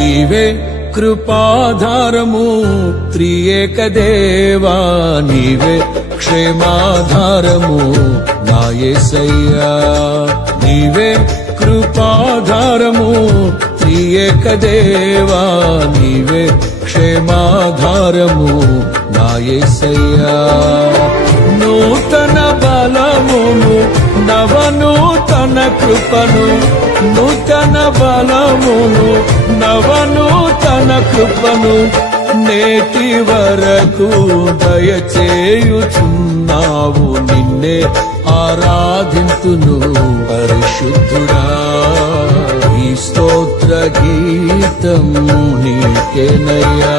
నీవే కృపాధారము త్రియేక దేవా, నీవే క్షేమాధారము నా యేసయ్యా. నీవే కృపాధారము త్రియేక దేవా, నీవే క్షేమాధారము నా యేసయ్యా. నూతన బలమును నవనూతన కృపను, నూతన బలమును నవనూతన కృపను నేటి వరకు దయచేయుచున్నావు. నిన్నే ఆరాధింతును పరిశుద్ధుడా. ఈ స్తోత్ర గీతం నీకేనయ్యా.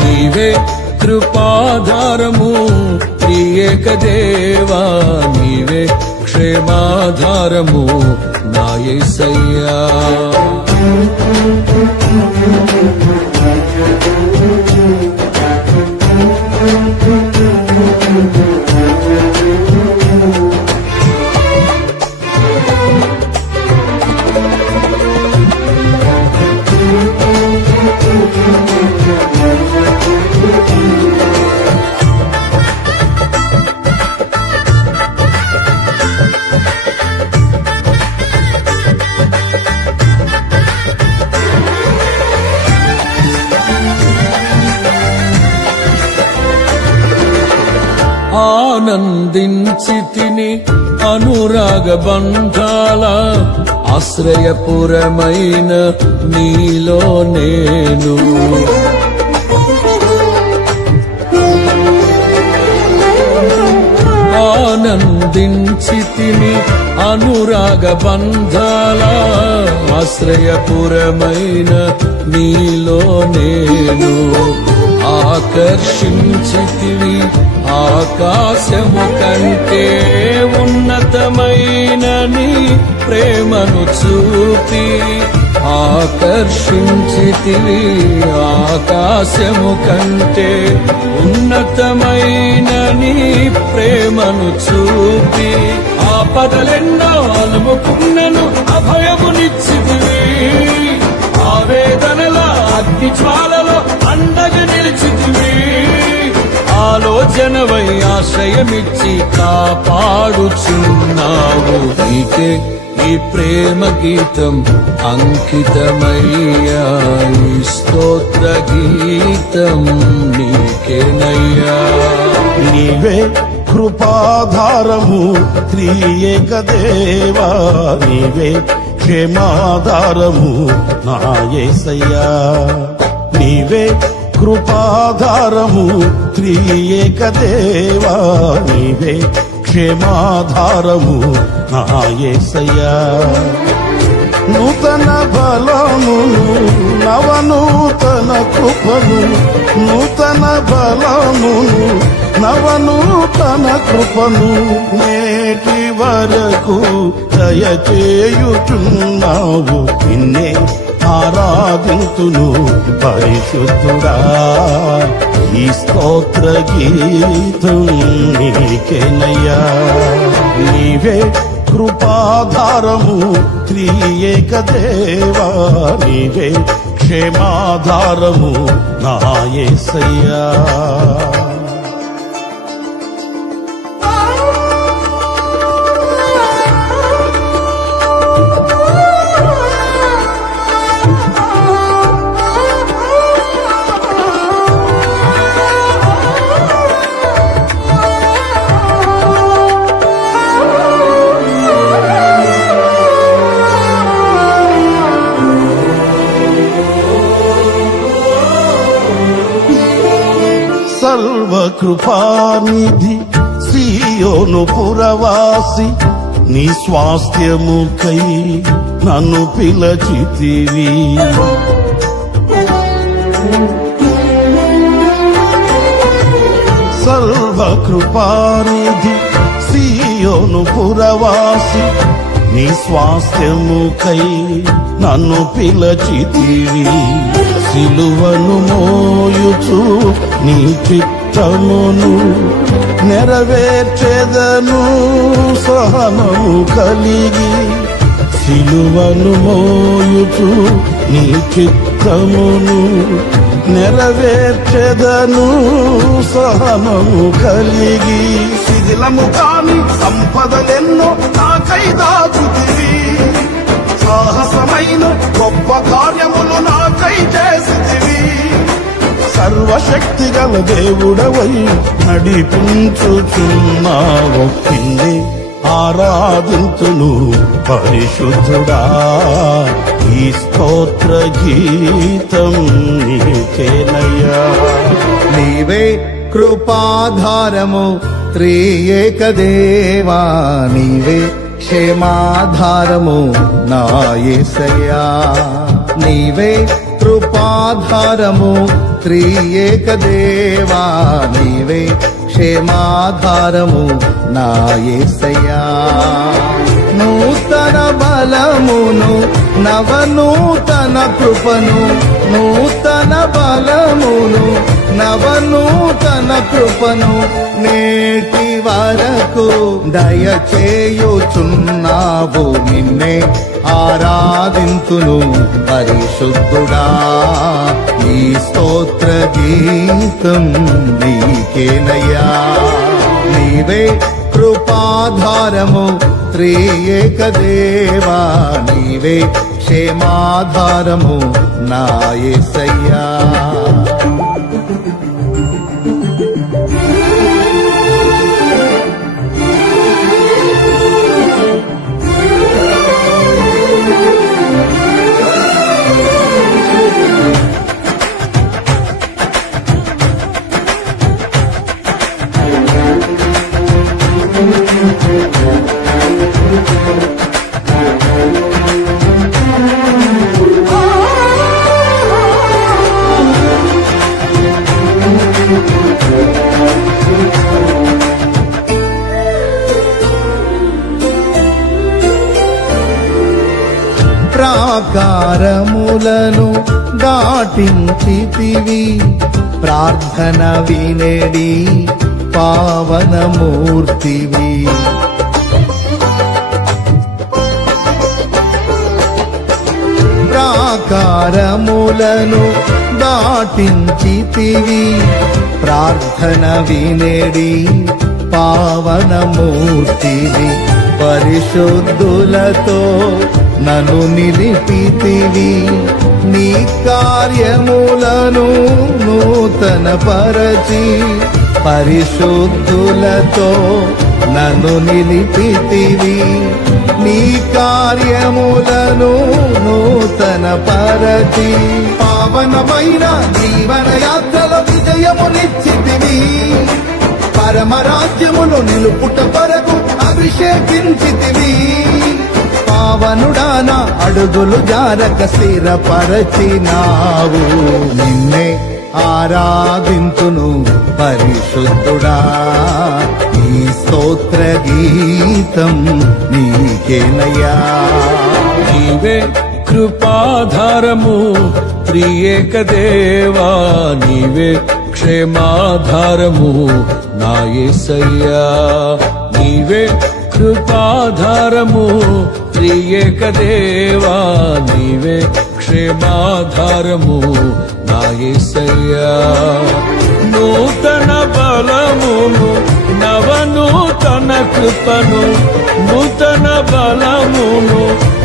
నీవే కృపాధారము త్రియేక దేవా, నీవే క్షేమాధారము నా యేసయ్యా. ఆనందించితిని అనురాగ బంధాల ఆశ్రయపురమైన నీలో నేను. ఆనందించితిని అనురాగ బంధాల ఆశ్రయపురమైన నీలో నేను. ఆకర్షించితివి ఆకాశము కంటే ఉన్నతమైన నీ ప్రేమను చూపి. ఆకర్షించితివి ఆకాశము కంటే ఉన్నతమైన నీ ప్రేమను చూపి. ఆపదలెన్నో అలుముకున్నను అభయమునిచ్చితివి. ఆవేదనల అగ్ని జ్వాలలో అండగా నిలిచితివి. ఆలోచనవై ఆశ్రయమిచ్చి కాపాడుచున్నావు. నీకే ఈ ప్రేమ గీతం అంకితమయ్యా. ఈ స్తోత్ర గీతం నీకేనయ్యా. నీవే కృపాధారము త్రియేక దేవా, నీవే క్షేమాధారము నా యేసయ్యా. నీవే కృపాధారము త్రియేక దేవా, నీవే క్షేమాధారము నా యేసయ్యా. నూతన బలమును నవనూతన కృపను, నూతన బలమును నవనూతన కృపను నేటి వరకు దయచేయుచున్నావు. నిన్నే ఆరాధింతును పరిశుద్ధుడా. ఈ స్తోత్ర గీతం నీకేనయ్యా. నీవే కృపాధారము త్రియేక దేవా, నీవే క్షేమాధారము నా యేసయ్యా. సర్వకృపానిధి సీయోను పురవాసి, నీ స్వాస్థ్యముకై నన్ను పిలచితివి. సర్వకృపానిధి సీయోను పురవాసి, నీ స్వాస్థ్యముకై నన్ను పిలచితివి. సిలువను మోయుచు నీ చిత్తమును నెరవేర్చెదను సహనము కలిగి. సిలువను మోయుచు నీ చిత్తమును చిత్తమును నెరవేర్చెదను సహనము కలిగి. శిథిలము కాని సంపదలెన్నో నాకై దాచుతివి, సాహసమైన గొప్ప కార్యములు నాకై చేసితివి. సర్వశక్తి గల దేవుడవై నడిపించుచున్నావు. నిన్నే ఆరాధింతును పరిశుద్ధుడా, ఈ స్తోత్ర గీతం నీకేనయ్యా. నీవే కృపాధారము త్రియేక దేవా, నీవే క్షేమాధారము నా యేసయ్యా. నీవే కృపాధారము త్రియేక దేవా, నీవే క్షేమాధారము నా యేసయ్యా. నూతన బలమును నవనూతన కృపను, నూతన బలమును నవనూతన కృపను నేటి వరకు దయచేయుచున్నావు. నిన్నే ఆరాధింతును పరిశుద్ధుడా, ఈ స్తోత్ర గీతం నీకేనయ్యా. నీవే కృపాధారము త్రియేక దేవా, నీవే క్షేమాధారము నా యేసయ్యా. ప్రాకారములను దాటించితివి, ప్రార్థన వినేడి పావనమూర్తివి. ప్రాకారములను దాటించితివి, ప్రార్థన వినేడి పావనమూర్తివి. పరిశుద్ధులతో నన్ను నిలిపితివి, నీ కార్యములను నూతన పరచి. పరిశుద్ధులతో నన్ను నిలిపితివి, నీ కార్యములను నూతన పరచి. పావనమైన జీవన యాత్రల విజయమునిచ్చితివి, పరమరాజ్యమును నిలుపుట కొరకు అభిషేకించితివి. పావనుడాన అడుగులు జారక స్థిరపరచినావు. నిన్నే ఆరాధింతును పరిశుద్ధుడా, ఈ స్తోత్ర గీతం నీకేనయ్యా. నీవే కృపాధారము త్రియేక దేవా, నీవే క్షేమాధారము నా యేసయ్యా. నీవే కృపాధారము త్రియేక దేవా, నీవే క్షేమాధారము నా యేసయ్యా. నూతన బలమును నవనూతన కృపను, నూతన బలమును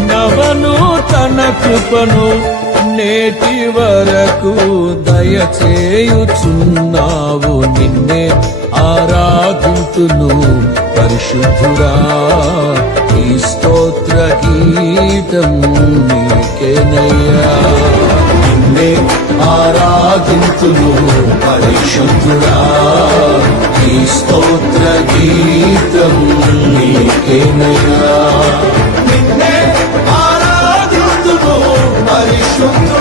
నవనూతన కృపను నేటి వరకు దయచేయుచున్నావు. నిన్నే ఆరాధింతును పరిశుద్ధుడా, ఈ స్తోత్ర గీతం నీకేనయ్యా. నిన్నే ఆరాధింతును పరిశుద్ధుడా, ఈ స్తోత్ర గీతం నీకేనయ్యా. నిన్నే ఆరాధింతును పరిశుద్ధుడా.